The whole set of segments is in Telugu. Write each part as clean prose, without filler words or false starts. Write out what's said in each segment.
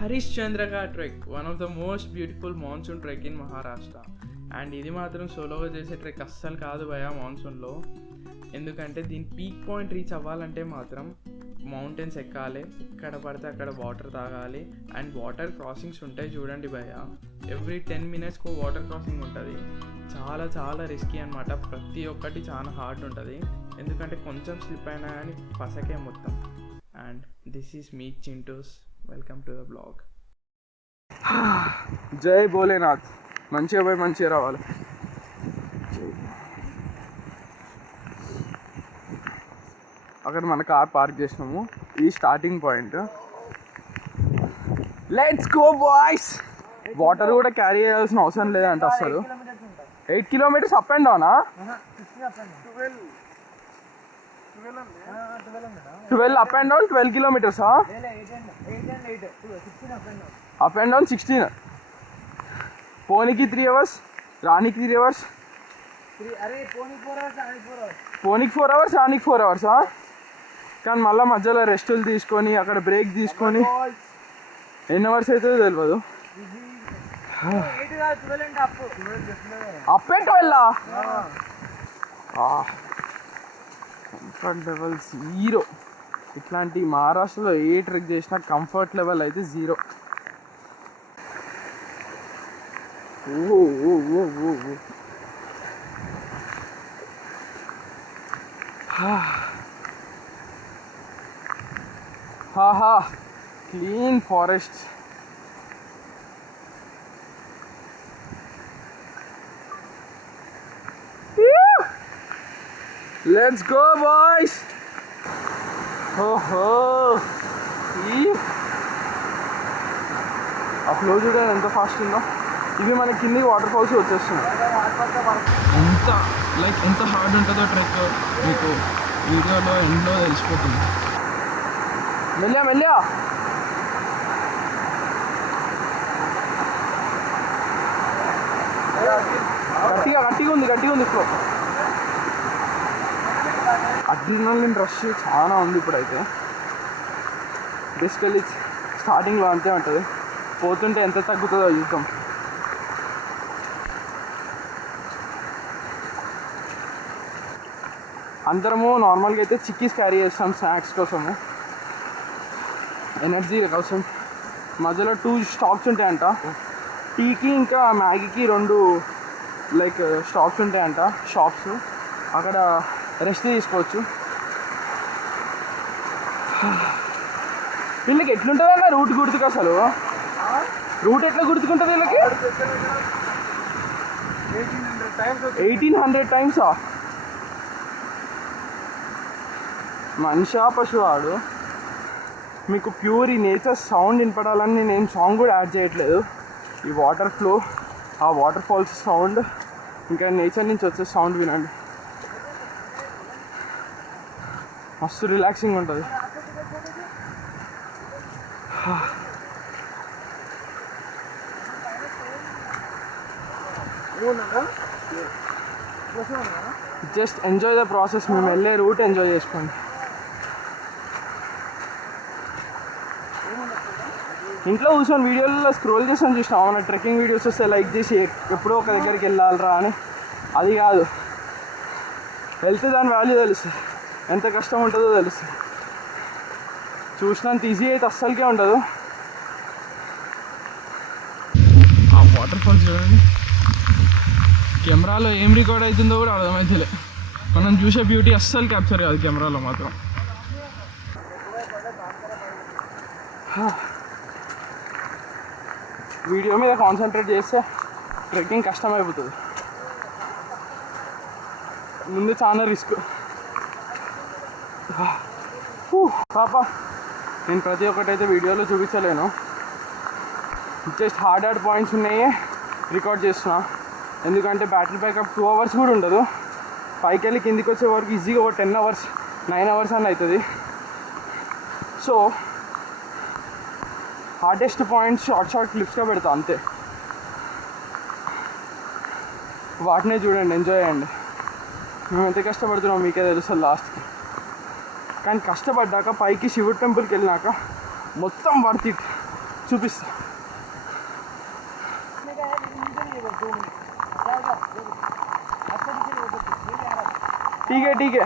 హరిశ్చంద్రగా trek, one of the most beautiful monsoon trek in Maharashtra. And ఇది మాత్రం సోలోగా చేసే ట్రెక్ అస్సలు కాదు భయ మాన్సూన్లో. ఎందుకంటే దీని పీక్ పాయింట్ రీచ్ అవ్వాలంటే మాత్రం మౌంటైన్స్ ఎక్కాలి, ఎక్కడ పడితే అక్కడ వాటర్ తాగాలి. అండ్ వాటర్ క్రాసింగ్స్ ఉంటాయి చూడండి భయ, ఎవ్రీ 10 minutesకు వాటర్ క్రాసింగ్ ఉంటుంది. చాలా చాలా రిస్కీ అనమాట. ప్రతి ఒక్కటి చాలా హార్డ్ ఉంటుంది, ఎందుకంటే కొంచెం స్లిప్ అయినా కానీ పసకే మొత్తం. And this is me Chintus, welcome to the blog. జై భోలేనాథ్. మంచిగా పోయి మంచిగా రావాలి. అక్కడ మన కార్ పార్క్ చేసినాము, ఇది starting point. Let's go boys. Water కూడా క్యారీ చేయాల్సిన అవసరం లేదంట అసలు. 8 kilometers అప్ అండ్ డౌనా? 12 up and down, 12 kilometers. Up and down 16. పోనీకి 3 hours, రానికి 3 hours. పోనీకి 4 hours, రానికి 4 hours. కానీ మళ్ళీ మధ్యలో రెస్టులు తీసుకొని అక్కడ బ్రేక్ తీసుకొని ఎన్ని అవర్స్ అవుతుందో తెలియదు. Up and 12. Comfort level 0. ఇట్లాంటి మహారాష్ట్రలో ఏ ట్రెక్ చేసినా కంఫర్ట్ లెవెల్ అయితే 0. హాహా, clean forest. Let's go boys. ఓహో, ఆ ఫ్లో చూడండి ఎంత ఫాస్ట్ ఉందో. ఇవి మన కింది వాటర్ ఫాల్స్ వచ్చేస్తున్నాయి. ఎంత హార్డ్ ఉంటుందో ట్రెక్ మీకు వీడియోలో ఎండ్లో తెలిసిపోతుంది. మెల్లిగా మెల్లిగా. గట్టిగా ఉంది ఫ్లో. అడ్రినలిన్ రష్ చాలా ఉంది ఇప్పుడైతే. బేసికలీ స్టార్టింగ్లో అంతే ఉంటుంది, పోతుంటే ఎంత తగ్గుతుందో చూద్దాం. అందరము నార్మల్గా అయితే చిక్కీస్ క్యారీ చేస్తాం స్నాక్స్ కోసము, ఎనర్జీ కోసం. మధ్యలో 2 stops ఉంటాయంట. టీకి ఇంకా మ్యాగీకి 2 స్టాప్స్ ఉంటాయంట, షాప్స్. అక్కడ రెస్ట్ తీసుకోవచ్చు. వీళ్ళకి ఎట్లుంటుంది అన్న రూట్ గుర్తుకు? అసలు రూట్ ఎట్లా గుర్తుకుంటుంది వీళ్ళకి? 1800 times. మనిషా పశువాడు? మీకు ప్యూర్ ఈ నేచర్ సౌండ్ వినపడాలని నేను సాంగ్ కూడా యాడ్ చేయట్లేదు. ఈ వాటర్ ఫ్లో, ఆ వాటర్ ఫాల్స్ సౌండ్, ఇంకా నేచర్ నుంచి వచ్చే సౌండ్ వినండి. మస్తు రిలాక్సింగ్ ఉంటుంది. Just enjoy the process. మేము వెళ్ళే రూట్ ఎంజాయ్ చేసుకోండి. ఇంట్లో కూర్చొని వీడియోలలో స్క్రోల్ చేసాను చూసినా, మన ట్రెక్కింగ్ వీడియోస్ వస్తే లైక్ చేసి ఎప్పుడో ఒక దగ్గరికి వెళ్ళాలరా అని. అది కాదు, వెళ్తే దాని వాల్యూ తెలుస్తుంది, ఎంత కష్టం ఉంటుందో తెలుస్తుంది. చూసినంత ఈజీ అయితే అస్సలకే ఉండదు. ఆ వాటర్ ఫాల్స్ చూడండి, కెమెరాలో ఏం రికార్డ్ అవుతుందో కూడా అర్థమవుతుంది. మనం చూసే బ్యూటీ అస్సలు క్యాప్చర్ కాదు కెమెరాలో మాత్రం. వీడియో మీద కాన్సన్ట్రేట్ చేస్తే ట్రెక్కింగ్ కష్టమైపోతుంది. ముందు చాలా రిస్క్. పాప నేను ప్రతి ఒక్కటైతే వీడియోలో చూపించలేను, జస్ట్ హార్డ్ పాయింట్స్ ఉన్నాయి రికార్డ్ చేస్తున్నా. ఎందుకంటే బ్యాటరీ బ్యాకప్ 2 hours కూడా ఉండదు. పైకి వెళ్ళి కిందికి వచ్చే వరకు ఈజీగా ఒక 10 hours 9 hours అని అవుతుంది. సో హార్డెస్ట్ పాయింట్స్ షార్ట్ క్లిప్స్గా పెడతా అంతే. వాటినే చూడండి, ఎంజాయ్ చేయండి. మేము ఎంత కష్టపడుతున్నాం మీకే తెలుస్తుంది లాస్ట్కి. కానీ కష్టపడ్డాక పైకి శివుడి టెంపుల్కి వెళ్ళినాక మొత్తం వర్త్ ఇట్. చూపిస్తా. టీకే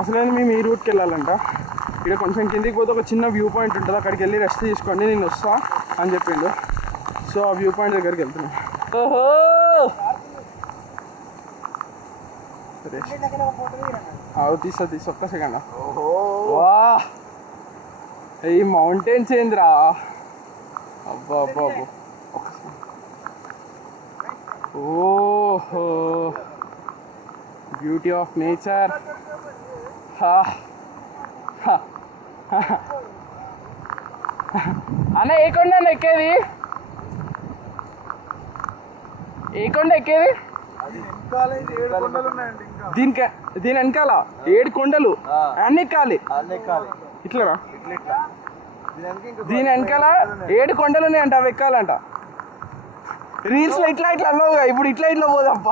అసలు మేము ఈ రూట్కి వెళ్ళాలంట. ఇక్కడ కొంచెం కిందికి పోతే ఒక చిన్న వ్యూ పాయింట్ ఉంటుంది, అక్కడికి వెళ్ళి రెస్ట్ తీసుకోండి, నేను వస్తా అని చెప్పిండు. సో ఆ వ్యూ పాయింట్ దగ్గరికి వెళ్తున్నాం. ఓహో తీసా ఒక్క సెకండ్. వా ఈ మౌంటైన్స్ ఏంద్రా, అబ్బా అబ్బా అబ్బో. ఓహో బ్యూటీ ఆఫ్ నేచర్. అన్న ఏ కొండ ఎక్కేది? ఏ కొండ ఎక్కేది? దీని వెనకాల 7 కొండలు అన్ని ఎక్కాలి. ఇట్లా దీని వెనకాల 7 కొండలు ఉన్నాయంట, అవి ఎక్కాలంట. రీల్స్ లో ఇట్లా అన్నావుగా, ఇప్పుడు ఇట్లా పోదప్ప.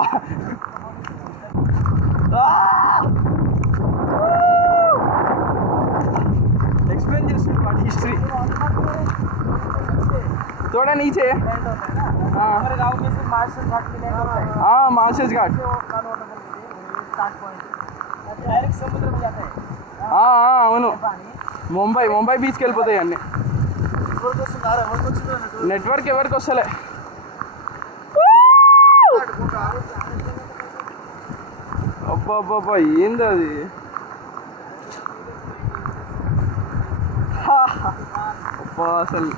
एक्सप्लेन చేస్తుంది వాటి హిస్టరీ. थोड़ा नीचे हाँ मार्शेस घाट అవును ముంబై బీచ్కి వెళ్ళిపోతాయి అన్నీ. నెట్వర్క్ ఎవరికి వస్తలే. అబ్బా ఏంది అది? అబ్బా అసలు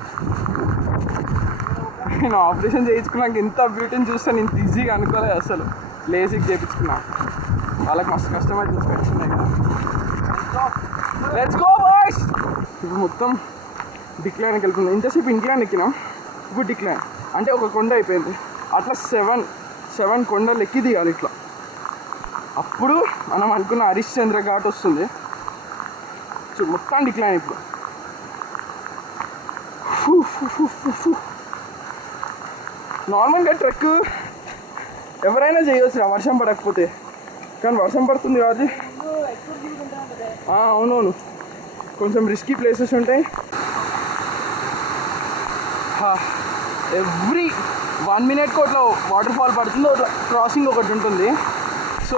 నేను ఆపరేషన్ చేయించుకున్నాక ఇంత బ్యూటీని చూస్తే నేను ఈజీగా అనుకోలేదు అసలు. లేజిక్ చేయించుకున్నా, వాళ్ళకి మస్తు కష్టమైతే పెట్టుకున్నాయి కదా. Let's go boys. ఇప్పుడు మొత్తం డిక్లైన్కి వెళ్తున్నాం. ఇంతసేపు ఇంక్లైన్ ఎక్కినాం, ఇప్పుడు డిక్లైన్ అంటే ఒక కొండ అయిపోయింది. అట్లా 7 కొండలు ఎక్కి దిగాలి ఇట్లా. అప్పుడు మనం అనుకున్న హరిశ్చంద్ర ఘాట్ వస్తుంది. మొత్తం డిక్లైన్ ఇప్పుడు. నార్మల్గా ట్రెక్ ఎవరైనా చేయొచ్చు వర్షం పడకపోతే, కానీ వర్షం పడుతుంది కాబట్టి అవునవును కొంచెం రిస్కీ ప్లేసెస్ ఉంటాయి. ఎవ్రీ 1 minute ఇట్లా వాటర్ ఫాల్ పడుతుందో క్రాసింగ్ ఒకటి ఉంటుంది. సో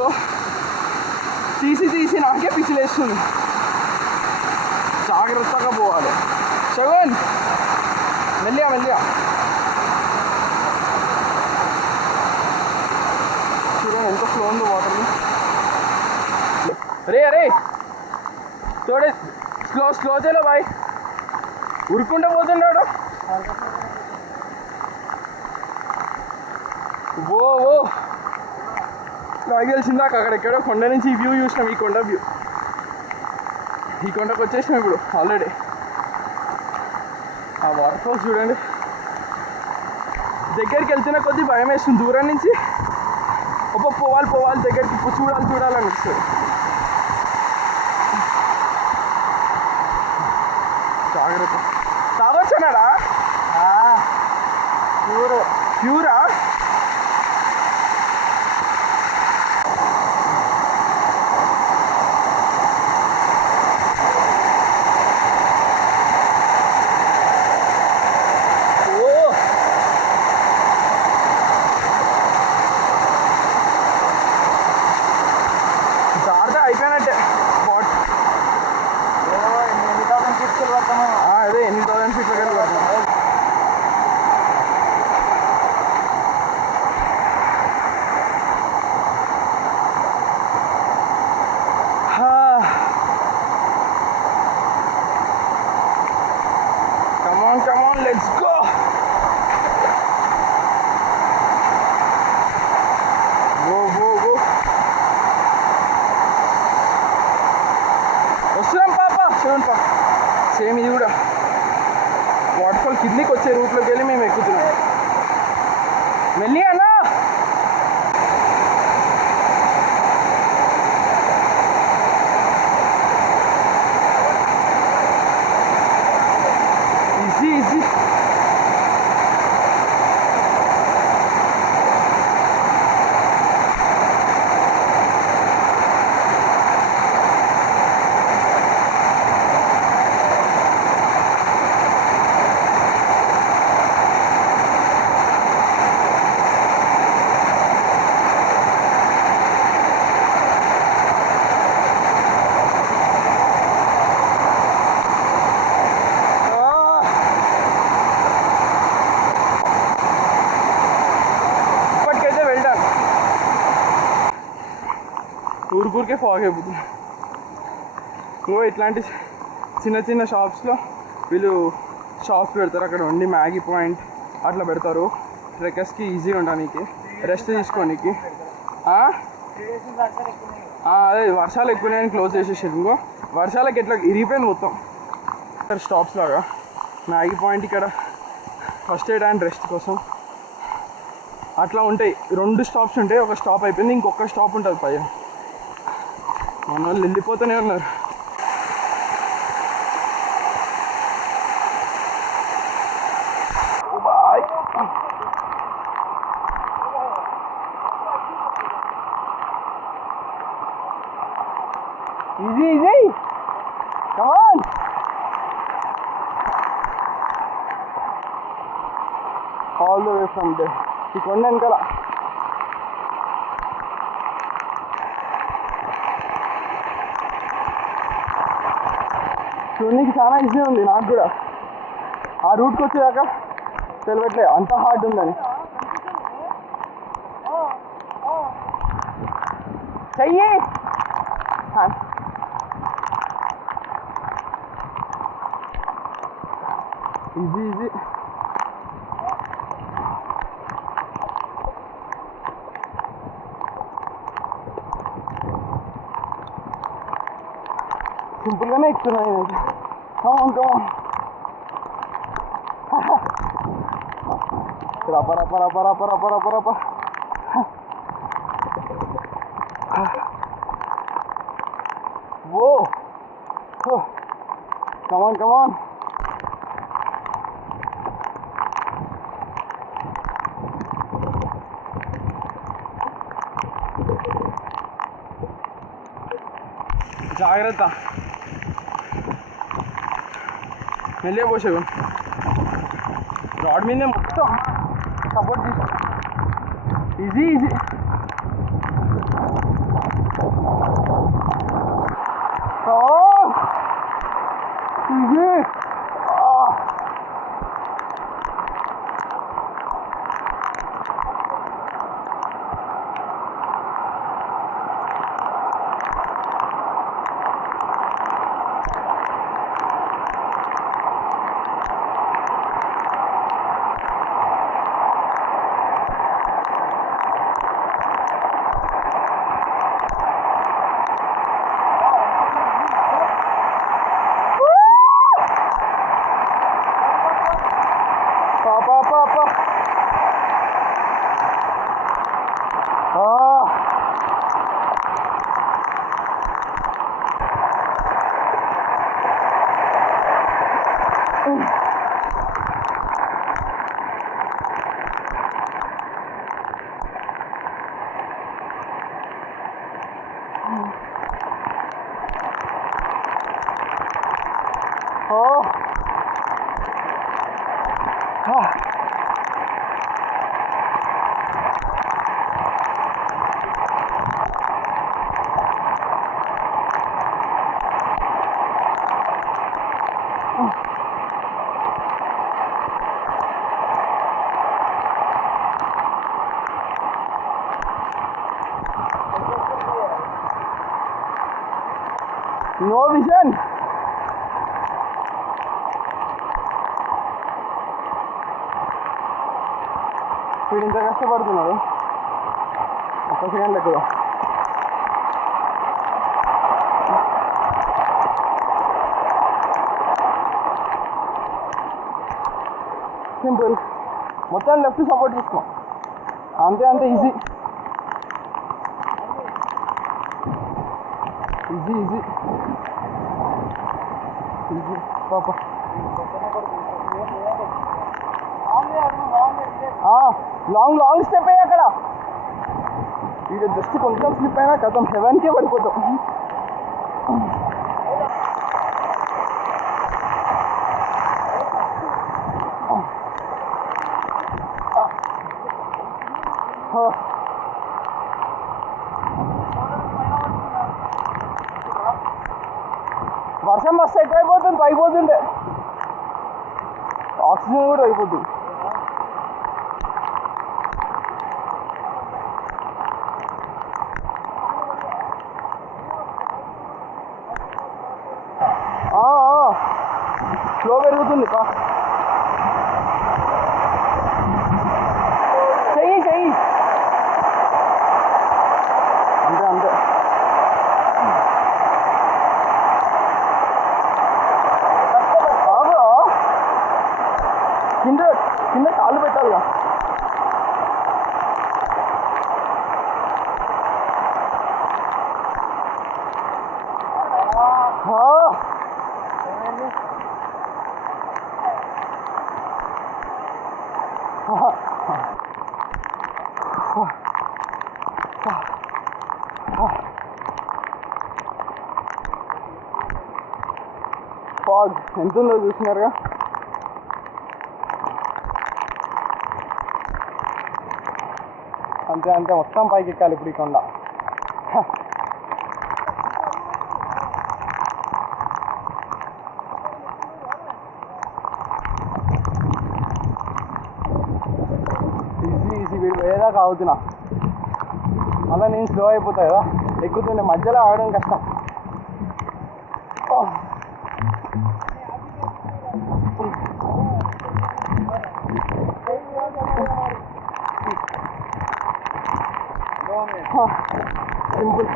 తీసి నాకే పిచ్చిలేస్తుంది. జాగ్రత్తగా పోవాలి. శగన్ మెల్లిగా చూడండి ఎంత ఫ్లో ఉందో వాటర్. అరే తోడే స్లో చేయలో బాయ్, ఉరుక్కుంటూ పోతున్నాడు. ఓ నాకు తెలిసిందాక అక్కడెక్కడో కొండ నుంచి ఈ వ్యూ చూసినాం. ఈ కొండకు వచ్చేసినాం ఇప్పుడు ఆల్రెడీ. ఆ వాటర్ ఫాల్స్ చూడండి. దగ్గరికి వెళ్తున్న కొద్దీ భయం వేస్తుంది. దూరం నుంచి పోవాలి దగ్గరికి చూడాలనిపిస్తుంది. జాగ్రత్త. తాగొచ్చానాడా? ప్యూరా? అయిపోయినట్టే అదే 8,000 ఫీట్ల వెళ్ళి పడతాం. Come on, let's go. Go. వస్తున్నాం పాప. సేమ్ ఇది కూడా వాటర్ ఫాల్ కిందికి వచ్చే రూట్లోకి వెళ్ళి మేము ఎక్కుతున్నాం. మెల్లి అన్నా ఈజీ. ఊరికే ఫాగ్ అయిపోతుంది. ఇట్లాంటి చిన్న చిన్న షాప్స్లో వీళ్ళు షాప్స్ పెడతారు. అక్కడ ఉండి మ్యాగీ పాయింట్ అట్లా పెడతారు. ట్రెక్కర్స్కి ఈజీ ఉండడానికి, రెస్ట్ తీసుకోనికి. అదే వర్షాలు ఎక్కువనే క్లోజ్ చేసేసారు. ఇంకో వర్షాలకి ఎట్లా ఇరిగిపోయింది మొత్తం. ఇక్కడ స్టాప్స్ లాగా మ్యాగీ పాయింట్, ఇక్కడ ఫస్ట్ ఎయిడ్ అండ్ రెస్ట్ కోసం అట్లా ఉంటాయి. 2 స్టాప్స్ ఉంటాయి. ఒక స్టాప్ అయిపోయింది, ఇంకొక స్టాప్ ఉంటుంది పైన. మన వాళ్ళు వెళ్ళిపోతూనే ఉన్నారు. Easy, easy. Come on. All the way from there. ఈ కొండ వెనకాల చూడడానికి చాలా ఈజీ ఉంది. నాకు కూడా ఆ రూట్కి వచ్చేదాకా తెలియట్లేదు అంత హార్డ్ ఉందని. చెయ్యి ఈజీ ఈజీ. సింపుల్గానే ఎక్కుతున్నాయి నేనైతే. కమాన్ కమాన్. రప రప రప రప రప రప రప. ఓ కమాన్ కమాన్. జాగ్రత్త, మెల్లే పోసేవు. రాడ్ మీదే మొత్తం సపోర్ట్ తీసుకో. Easy easy. Easy. No vision. వీడు ఇంత కష్టపడుతున్నాడు. ఒక్క సెకండ్ ఎక్కువ. సింపుల్. మొత్తం లెఫ్ట్ సపోర్ట్ తీసుకో. అంతే అంతే. Easy easy easy easy. పాప లాంగ్ లాంగ్ స్టెప్ అయ్యి అక్కడ ఇది జస్ట్ కొంచెం స్లిప్ అయినా కథం హెవెన్కే పడిపోతాం. వర్షం మస్తు ఎక్కువైపోతుంది. పైకి పోతుంటే ఆక్సిజన్ కూడా అయిపోతుంది. జరుగుతుంది చెయ్యి చెయ్యి అంతే అంతే కింద కింద కాళ్ళు పెట్టాలిగా ఫాగ్ ఎంత ఉందో చూసినారుగా. అంతే అంతే మొత్తం పైకి ఎక్కాలి ఇప్పుడు ఈ కొండ. ఈజీ ఈజీ వీడు పోయేదాకా ఆగుతున్నా, మళ్ళీ నేను స్లో అయిపోతా కదా ఎక్కుతుండే, మధ్యలో ఆగడం కష్టం. సింపుల్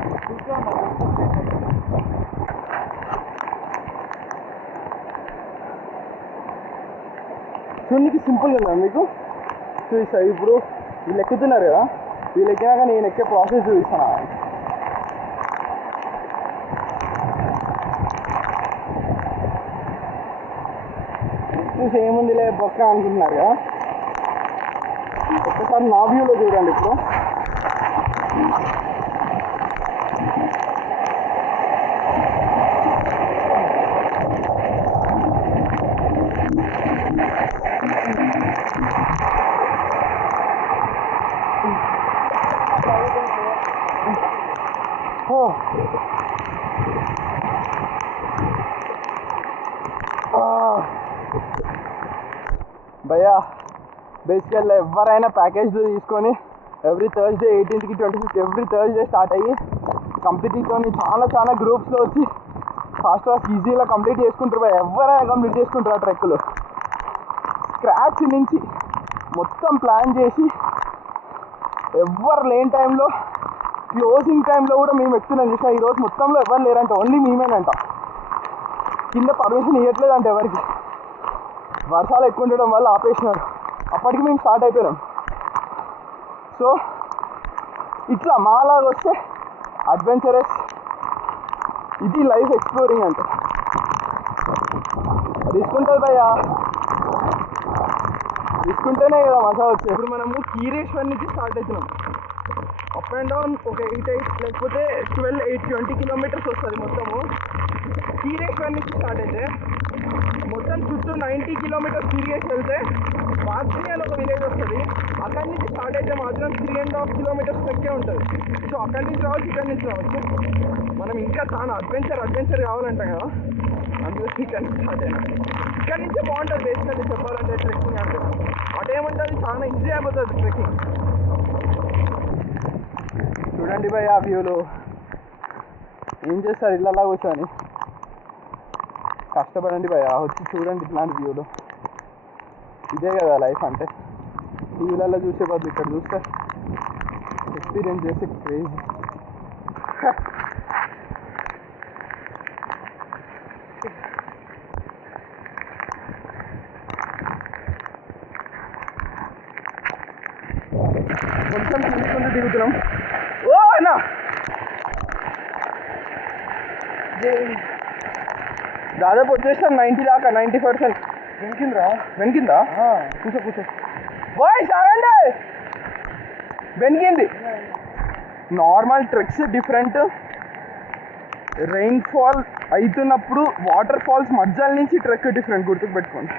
చూడడానికి సింపుల్గా ఉందా మీకు? చూపిస్తా. ఇప్పుడు వీళ్ళు ఎక్కుతున్నారు కదా, వీళ్ళు ఎక్కినాక నేను ఎక్కే ప్రాసెస్ చూపిస్తాను. చూసి ఏముందిలే పక్క అనుకుంటున్నారు కదా, ఒక్కసారి నా వ్యూలో చూడండి. ఇప్పుడు భయ్యా బేసికల్గా ఎవరైనా ప్యాకేజ్లు తీసుకొని ఎవ్రీ థర్స్డే 18కి 25కి ఎవ్రీ థర్స్డే స్టార్ట్ అయ్యి కంప్లీట్తో చాలా చాలా గ్రూప్స్లో వచ్చి ఫాస్ట్ ఈజీగా కంప్లీట్ చేసుకుంటారు భయ్యా. ఎవరైనా కంప్లీట్ చేసుకుంటారు ఆ ట్రెక్కులు. స్క్రాచ్ నుంచి మొత్తం ప్లాన్ చేసి ఎవరు లేని టైంలో క్లోజింగ్ టైంలో కూడా మేము ఎక్కుతున్నాం చూసినా. ఈరోజు మొత్తంలో ఎవరు లేరంట, ఓన్లీ మేమేనంట. కింద పర్మిషన్ ఇవ్వట్లేదంట ఎవరికి, వర్షాలు ఎక్కువ ఉండడం వల్ల ఆపేసినారు. అప్పటికి మేము స్టార్ట్ అయిపోయినాం. సో ఇట్లా మాలాగా వస్తే అడ్వెంచరస్, ఇది లైఫ్ ఎక్స్ప్లోరింగ్ అంటే. రిస్క్ ఉంటుంది భయ్యా, రిస్క్ ఉంటేనే కదా మజా వచ్చేది. ఇప్పుడు మనము కీరేశ్వర్ నుంచి స్టార్ట్ అవుతున్నాం. అప్ అండ్ డౌన్ ఒక 8 లేకపోతే 20 కిలోమీటర్స్ వస్తుంది మొత్తము. కీరేశ్వర్ నుంచి స్టార్ట్ అయితే మొత్తం చుట్టూ 90 కిలోమీటర్స్ తిరిగేసి వెళ్తే వార్సిని అని ఒక విలేజ్ వస్తుంది. అక్కడి నుంచి స్టార్ట్ అయితే మాత్రం 3.5 కిలోమీటర్స్ లెక్కే ఉంటుంది. సో అక్కడి నుంచి రావచ్చు, ఇక్కడి నుంచి రావచ్చు. మనం ఇంకా చాలా అడ్వెంచర్ కావాలంటాం కదా, అందులో ఇక్కడి నుంచి స్టార్ట్ అయినా. ఇక్కడి నుంచే బాగుంటుంది బేసికల్లీ చెప్పాలంటే ట్రెక్కింగ్ అంటే. అదేమంటుంది చాలా ఈజీ అయిపోతుంది ట్రెక్కింగ్. చూడండి భయ్ ఆ వ్యూలు. ఏం చేస్తారు ఇళ్ళలా కూర్చొని, కష్టపడండి భయ, వచ్చి చూడండి ఇట్లాంటి వ్యూలు. ఇదే కదా లైఫ్ అంటే. టీవీలలో చూసే బదులు ఇక్కడ చూస్తే ఎక్స్పీరియన్స్ చేస్తే క్రేజీ. కొంచెం చూసుకుంటూ దిగుతున్నాం. ఓ అన్నా దాదాపు వచ్చేస్తాం 90 దాకా, 90%. వెనకిందా కూర్చో బాయ్ సాగండి. వెనకింది. నార్మల్ ట్రెక్స్ డిఫరెంట్, రెయిన్ఫాల్ అవుతున్నప్పుడు వాటర్ ఫాల్స్ మధ్యల నుంచి ట్రెక్ డిఫరెంట్, గుర్తుకు పెట్టుకోండి.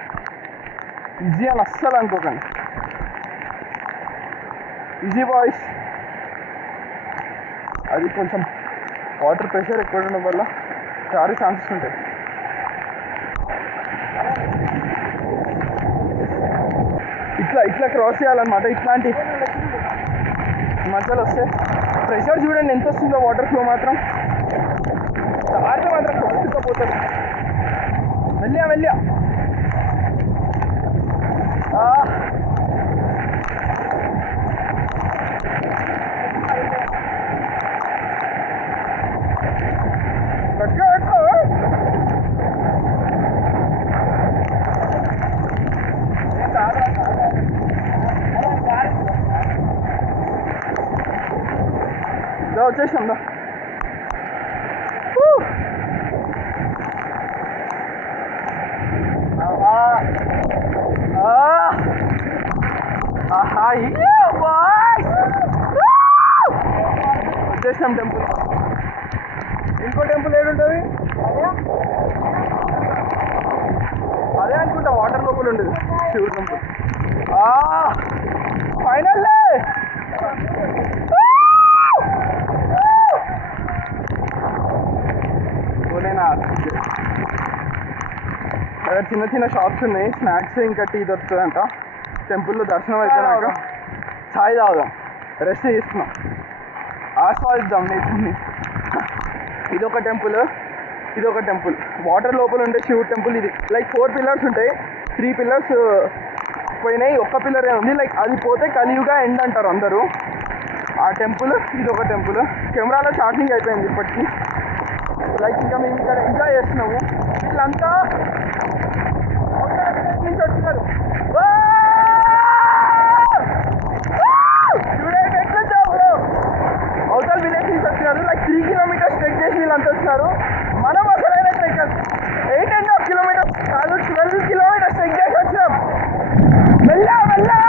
ఈజీ అని అస్సలు అనుకోకండి. Easy boys. అది కొంచెం వాటర్ ప్రెషర్ ఎక్కువ ఉండడం వల్ల చాలా ఛాన్సెస్ ఉంటాయి. ఇట్లా క్రాస్ చేయాలన్నమాట. ఇట్లాంటి మధ్యలో వస్తే ప్రెషర్ చూడండి ఎంత వస్తుందో, వాటర్ ఫ్లో మాత్రం దారిలో మాత్రం కొట్టుకపోతుంది. వెళ్ళా వచ్చేసాం దా. వచ్చేసాం టెంపుల్. ఇంకో టెంపుల్ ఏడుంటుంది? అదే అనుకుంటా వాటర్ లోపల ఉండేది శివుడు టెంపుల్. ఫైనల్లీ అక్కడ చిన్న చిన్న షాప్స్ ఉన్నాయి, స్నాక్స్ ఇంకా టీ దొరుకుతుందంట. టెంపుల్లో దర్శనం అయిపోయినాక ఛాయ్ తాగుదాం, రెస్ట్ తీసుకున్నాం, ఆస్వాదిద్దాం నేచర్ని. ఇదొక టెంపుల్, ఇదొక టెంపుల్. వాటర్ లోపల ఉండే శివుడు టెంపుల్ ఇది. లైక్ 4 పిల్లర్స్ ఉంటాయి, 3 పిల్లర్స్ పోయినాయి, ఒక్క పిల్లరే ఉంది. లైక్ అది పోతే కలియుగ ఎండ్ అంటారు అందరూ. ఆ టెంపుల్ ఇదొక టెంపుల్. కెమెరాలో ఛార్జింగ్ అయిపోయింది ఇప్పటికీ. లైక్ ఇంకా మేము ఇక్కడ ఎంజాయ్ చేస్తున్నాము. వీళ్ళంతా నుంచి వచ్చినారు. అవతల విలేజ్ నుంచి వచ్చినారు. లైక్ 3 కిలోమీటర్స్ ట్రెక్ చేసి వీళ్ళంతా వచ్చినారు. మనం అసలైన ట్రెక్కర్స్ 8.5 కిలోమీటర్స్ కాదు 12 కిలోమీటర్స్ ట్రెక్ చేసి వచ్చినాం. వెళ్ళా వెళ్ళా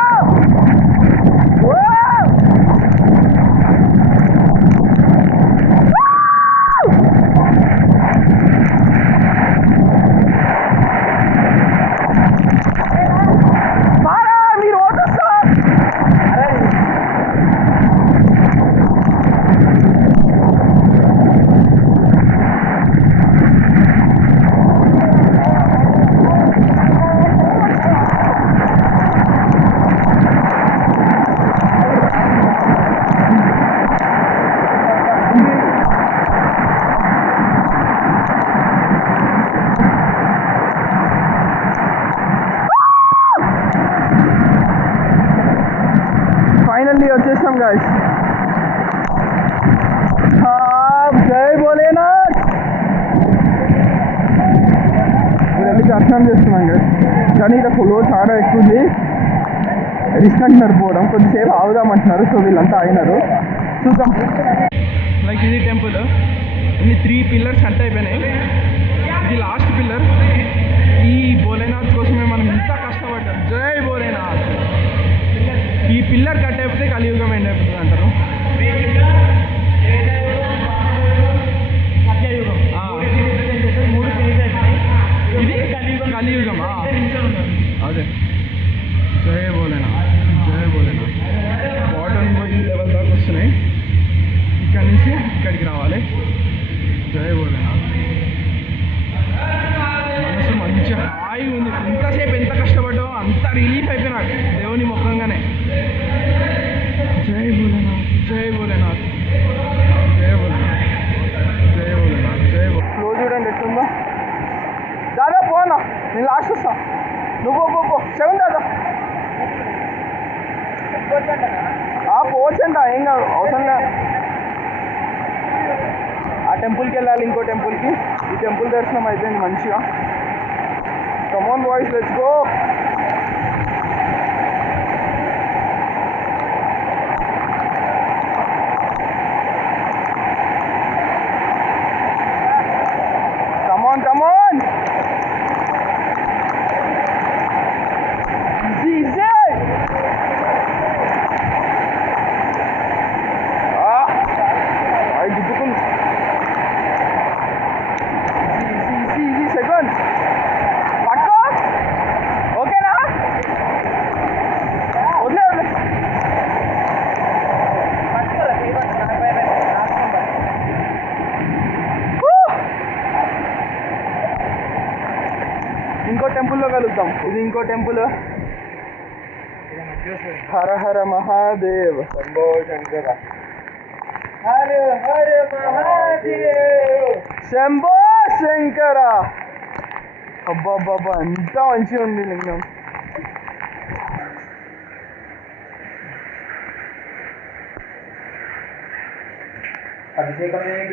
ఫైనల్లీ వచ్చేసాం గాయ్స్. జై భోలేనాథ్. వెళ్ళి దర్శనం చేస్తున్నాం గాయ్స్. కానీ ఇక్కడ ఫ్లో చాలా ఎక్కువ ఉంది, రిస్క్ అంటున్నారు పోవడం. కొద్దిసేపు ఆగుదామంటున్నారు, సో వీళ్ళంతా ఆగినారు. చూద్దాం. లైక్ ఇది టెంపుల్, ఇన్ని 3 పిల్లర్స్ కట్ అయిపోయినాయి. ఇది లాస్ట్ పిల్లర్. ఈ భోలేనాథ్ కోసమే మనం ఇంత కష్టపడ్డాం. జై భోలేనాథ్. ఈ పిల్లర్ కట్ అయిపోతే కలియుగం ఎండ్ అయిపోతుంది అంటారు. ఇది కలియుగం. అదే జై భోలేనాథ్, జై భోలేనాథ్. వాటర్ ఈ లెవెల్ దాకా వస్తున్నాయి, ఇక్కడి నుంచి ఇక్కడికి రావాలి. జై భోలేనాథ్. మనసు మంచిగా హాయి ఉంది. ఇంతసేపు ఎంత కష్టపడ్డామో అంత రిలీఫ్ అయిపోయినా దేవుని ముఖంగానే. జై భోలేనాథ్, జై భోలేనాథ్, జై భోలేనాథ్, జై భోలేనాథ్, జై భోలేనాథ్. ఫ్లో చూడండి ఎట్లుందో. దాదా పోనా, నేను లాస్ట్ వస్తా. నువ్వు పో 7 దాదా పోవచ్చంట, ఏం కాదు, అవసరం లేదు. ఆ టెంపుల్కి వెళ్ళాలి, ఇంకో టెంపుల్కి. ఈ టెంపుల్ దర్శనం అయిపోయింది మంచిగా. Come on boys, let's go. Come on! Easy! గుద్దుకుంది. Easy second. పట్టుకో. ఓకేనా? వదిలే. ఇంకో టెంపుల్లో కలుద్దాం. ఇది ఇంకో టెంపుల్. హర హర మహాదేవ్. శంభో శంకర. హర హర మహాదేవ్. శంభో శంకర. అబ్బాబ్బాబ్బా, ఎంత మంచిగా ఉంది లింగం.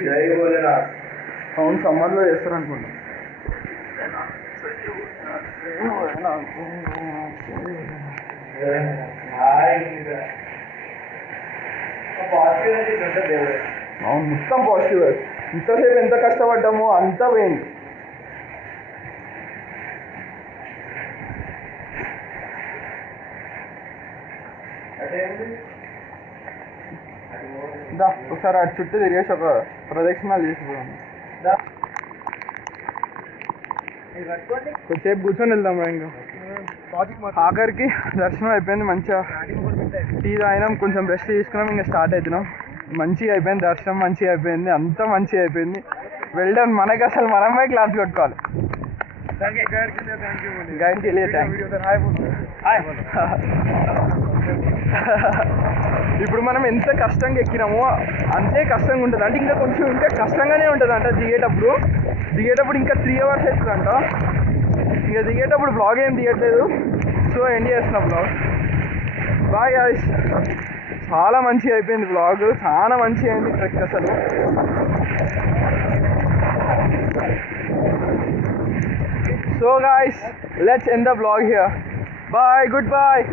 జై భోలేనాథ్. అవును, సమ్మర్లో చేస్తారు అనుకుంటా. అవును, మొత్తం పాజిటివ్. ఇంతసేపు ఎంత కష్టపడ్డామో అంతా పోయింది. దా ఒకసారి అటు చుట్టూ తిరిగేసి ఒక ప్రదక్షిణాలు చేసిపోయాం. కొద్దిసేపు కూర్చొని వెళ్దాం ఇంకా. ఆఖరికి దర్శనం అయిపోయింది, మంచిగా టీ తాగినాం, కొంచెం రెస్ట్ తీసుకున్నాం, ఇంకా స్టార్ట్ అవుతున్నాం. మంచిగా అయిపోయింది దర్శనం, మంచిగా అయిపోయింది, అంతా మంచిగా అయిపోయింది. వెల్డన్. మనకి అసలు మనమే క్లాప్స్ కొట్టుకోవాలి. गाइड के लिए थैंक यू. ఇప్పుడు మనం ఎంత కష్టంగా ఎక్కినామో అంతే కష్టంగా ఉంటుంది. అంటే ఇంకా కొంచెం ఇంకా కష్టంగానే ఉంటుంది అంట దిగేటప్పుడు ఇంకా 3 hours అవుతుందంట. ఇంకా దిగేటప్పుడు బ్లాగ్ ఏం తీయట్లేదు, సో ఎండ్ చేస్తున్నా బ్లాగ్. Bye guys. చాలా మంచిగా అయిపోయింది బ్లాగ్, చాలా మంచిగా అయింది ట్రెక్ అసలు. So guys, let's end the vlog here. Bye, goodbye.